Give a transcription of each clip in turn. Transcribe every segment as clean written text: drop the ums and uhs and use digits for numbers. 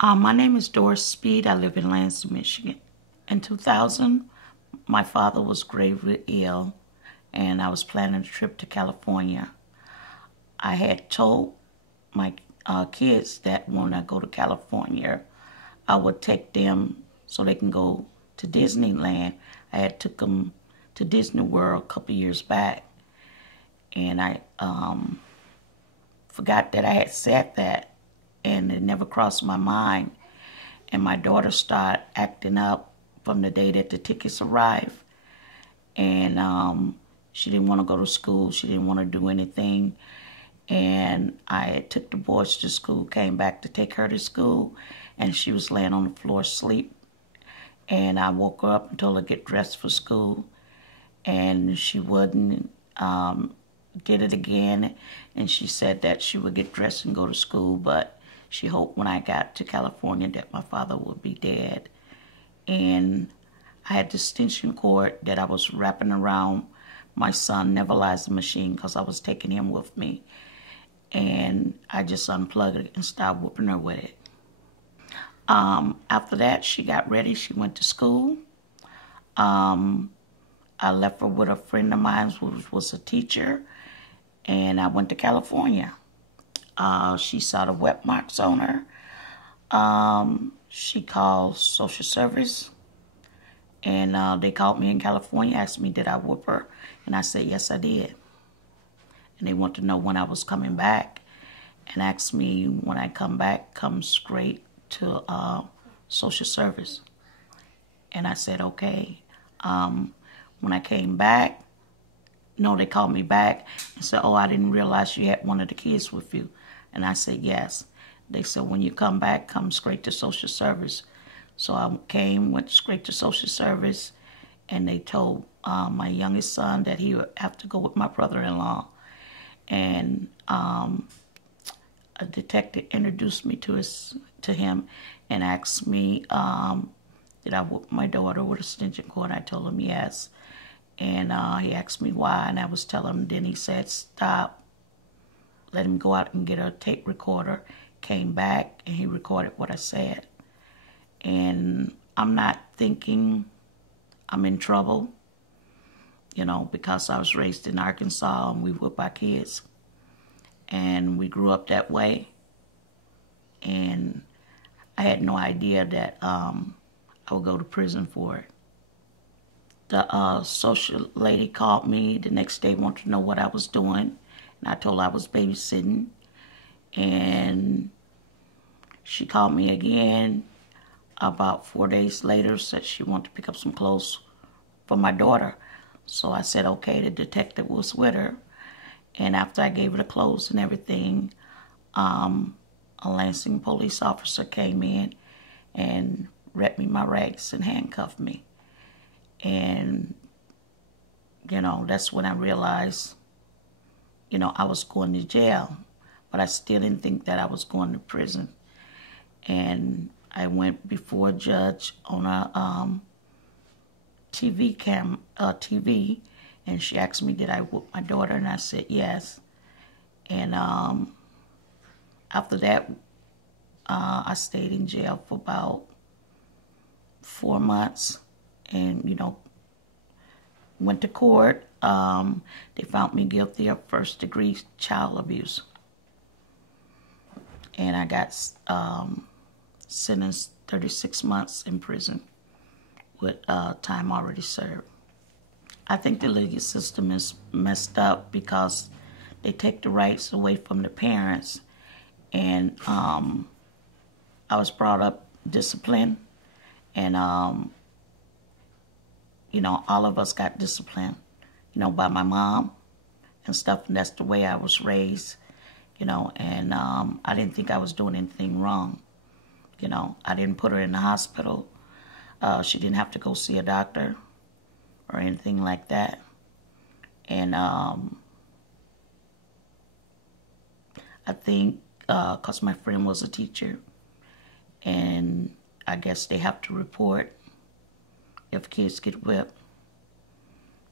My name is Doris Speed. I live in Lansing, Michigan. In 2000, my father was gravely ill, and I was planning a trip to California. I had told my kids that when I go to California, I would take them so they can go to Disneyland. I had took them to Disney World a couple years back, and I forgot that I had said that, and it never crossed my mind. And my daughter started acting up from the day that the tickets arrived. And she didn't want to go to school. She didn't want to do anything. And I took the boys to school, came back to take her to school, and she was laying on the floor asleep. And I woke her up and told her to get dressed for school. And she wouldn't get it again. And she said that she would get dressed and go to school, but she hoped when I got to California that my father would be dead. And I had this extension cord that I was wrapping around my son nebulizer machine because I was taking him with me. And I just unplugged it and started whooping her with it. After that, she got ready. She went to school. I left her with a friend of mine who was a teacher, and I went to California. She saw the wet marks on her. She called social service, and they called me in California, asked me did I whoop her, and I said yes I did. And they wanted to know when I was coming back, and asked me when I come back, come straight to social service. And I said okay. When I came back, no, they called me back and said, oh, I didn't realize you had one of the kids with you. And I said, yes. They said, when you come back, come straight to social service. So I came, went straight to social service, and they told my youngest son that he would have to go with my brother-in-law. And a detective introduced me to him and asked me, did I whoop my daughter with a extension cord? I told him yes. And he asked me why, and I was telling him. Then he said, stop. Let him go out and get a tape recorder. Came back, and he recorded what I said. And I'm not thinking I'm in trouble, you know, because I was raised in Arkansas, and we whip our kids. And we grew up that way. And I had no idea that I would go to prison for it. The social lady called me the next day, wanted to know what I was doing. And I told her I was babysitting. And she called me again about 4 days later, said she wanted to pick up some clothes for my daughter. So I said, okay, the detective was with her. And after I gave her the clothes and everything, a Lansing police officer came in and read me my rights and handcuffed me. And, you know, that's when I realized, you know, I was going to jail. But I still didn't think that I was going to prison. And I went before a judge on a TV, and she asked me, did I whoop my daughter? And I said yes. And after that, I stayed in jail for about 4 months. And, you know, went to court. They found me guilty of first-degree child abuse. And I got sentenced 36 months in prison with time already served. I think the legal system is messed up because they take the rights away from the parents. And I was brought up disciplined, and you know, all of us got disciplined, you know, by my mom and stuff, and that's the way I was raised, you know, and I didn't think I was doing anything wrong, you know. I didn't put her in the hospital. She didn't have to go see a doctor or anything like that. And I think because my friend was a teacher, and I guess they have to report if kids get whipped.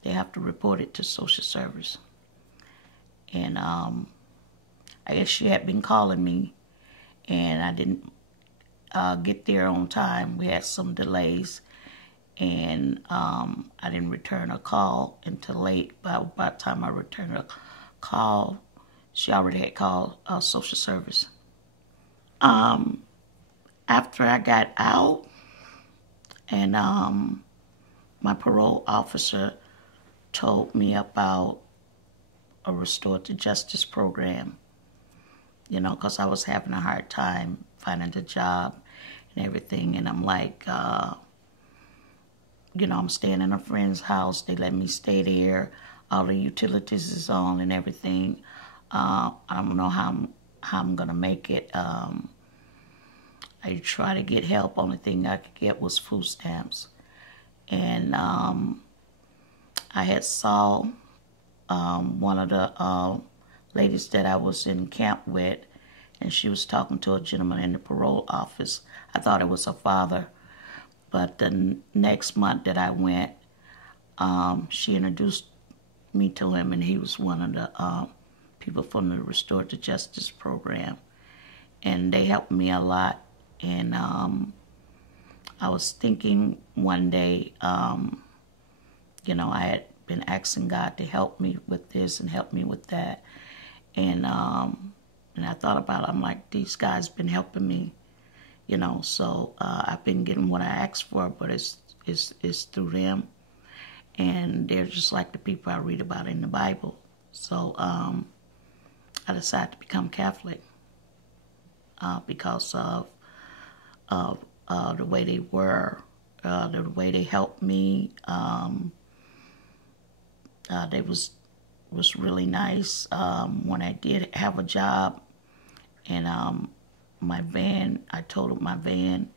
They have to report it to social service. And I guess she had been calling me, and I didn't get there on time. We had some delays, and I didn't return a call until late. By the time I returned a call, she already had called social service. After I got out, and my parole officer told me about a restorative justice program, you know, because I was having a hard time finding a job and everything. And I'm like, you know, I'm staying in a friend's house. They let me stay there. All the utilities is on and everything. I don't know how I'm going to make it. I tried to get help. Only thing I could get was food stamps. And I had saw one of the ladies that I was in camp with, and she was talking to a gentleman in the parole office. I thought it was her father. But the next month that I went, she introduced me to him, and he was one of the people from the Restorative Justice Program. And they helped me a lot. And I was thinking one day, you know, I had been asking God to help me with this and help me with that. And I thought about it. I'm like, these guys been helping me, you know, so I've been getting what I asked for, but it's through them. And they're just like the people I read about in the Bible. So I decided to become Catholic because of the way they were, the way they helped me. They was really nice. When I did have a job, and my van, I totaled my van.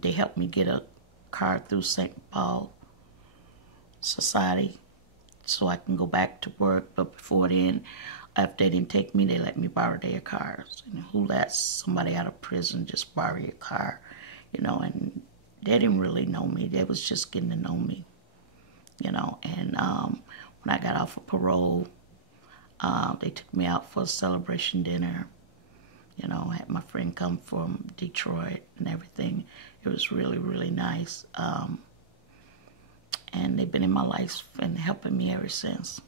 They helped me get a car through St. Paul Society so I can go back to work. But before then, after they didn't take me, they let me borrow their cars. And who lets somebody out of prison just borrow your car, you know? And they didn't really know me. They was just getting to know me, you know. And when I got off of parole, they took me out for a celebration dinner. You know, I had my friend come from Detroit and everything. It was really, really nice. And they've been in my life and helping me ever since.